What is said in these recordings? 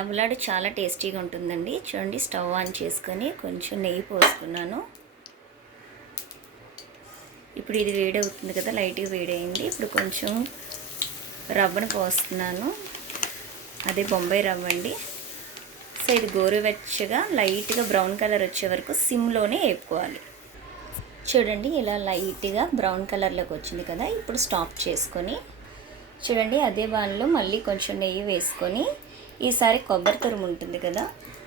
రవ్వలాడు చాలా టేస్టీగా ఉంటుందండి. చూడండి స్టవ్ ఆన్ చేసుకొని కొంచెం నెయ్యి పోసుకున్నాను. ఇప్పుడు ఇది వేడి అవుతుంది కదా లైట్గా వేడైంది ఇప్పుడు కొంచెం రవ్వను పోస్తున్నాను. అదే బొంబాయి రవ్వ అండి. సో ఇది గోరువెచ్చగా లైట్గా బ్రౌన్ కలర్ వచ్చే వరకు సిమ్లోనే వేపుకోవాలి. చూడండి ఇలా లైట్గా బ్రౌన్ కలర్లోకి వచ్చింది కదా ఇప్పుడు స్టాప్ చేసుకొని. చూడండి అదే బాణలో మళ్ళీ కొంచెం నెయ్యి వేసుకొని ఈసారి కొబ్బరి తురుము ఉంటుంది కదా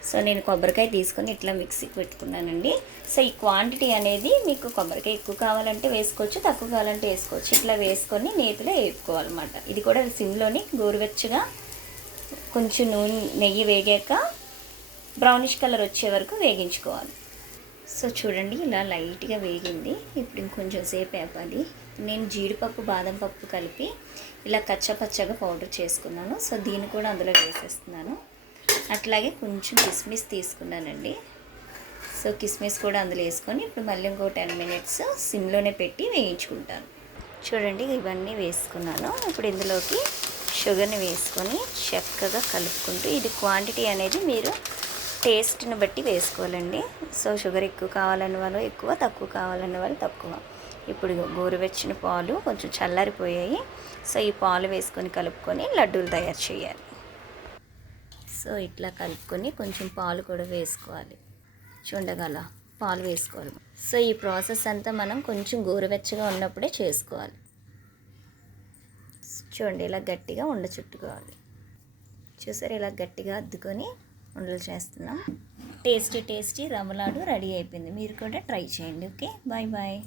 సో నేను కొబ్బరికాయ తీసుకొని ఇట్లా మిక్సీకి పెట్టుకున్నానండి. సో ఈ క్వాంటిటీ అనేది మీకు కొబ్బరికాయ ఎక్కువ కావాలంటే వేసుకోవచ్చు తక్కువ కావాలంటే వేసుకోవచ్చు. ఇట్లా వేసుకొని నేతిలో వేపుకోవాలన్నమాట. ఇది కూడా సిమ్లోని గోరువెచ్చగా కొంచెం నూనె నెయ్యి వేగాక బ్రౌనిష్ కలర్ వచ్చే వరకు వేగించుకోవాలి. సో చూడండి ఇలా లైట్గా వేగింది. ఇప్పుడు ఇంకొంచెం సేపు వేపాలి. నేను జీడిపప్పు బాదం పప్పు కలిపి ఇలా కచ్చపచ్చగా పౌడర్ చేసుకున్నాను. సో దీన్ని కూడా అందులో వేసేస్తున్నాను. అట్లాగే కొంచెం కిస్మిస్ తీసుకున్నానండి. సో కిస్మిస్ కూడా అందులో వేసుకొని ఇప్పుడు మళ్ళీ ఇంకో టెన్ మినిట్స్ సిమ్లోనే పెట్టి వేయించుకుంటాను. చూడండి ఇవన్నీ వేసుకున్నాను. ఇప్పుడు ఇందులోకి షుగర్ని వేసుకొని చక్కగా కలుపుకుంటూ ఇది క్వాంటిటీ అనేది మీరు టేస్ట్ని బట్టి వేసుకోవాలండి. సో షుగర్ ఎక్కువ కావాలన్న వాళ్ళు ఎక్కువ తక్కువ కావాలన్న వాళ్ళు తక్కువ. ఇప్పుడు గోరువెచ్చిన పాలు కొంచెం చల్లారిపోయాయి. సో ఈ పాలు వేసుకొని కలుపుకొని లడ్డూలు తయారు చేయాలి. సో ఇట్లా కలుపుకొని కొంచెం పాలు కూడా వేసుకోవాలి. చూడగల పాలు వేసుకోవాలి. సో ఈ ప్రాసెస్ అంతా మనం కొంచెం గోరువెచ్చగా ఉన్నప్పుడే చేసుకోవాలి. చూడండి ఇలా గట్టిగా ఉండ చుట్టుకోవాలి. చూసారు ఇలా గట్టిగా అద్దుకొని ఉండలు చేస్తున్నాం. టేస్టీ టేస్టీ రవ్వలాడు రెడీ అయిపోయింది. మీరు కూడా ట్రై చేయండి. ఓకే? Bye bye.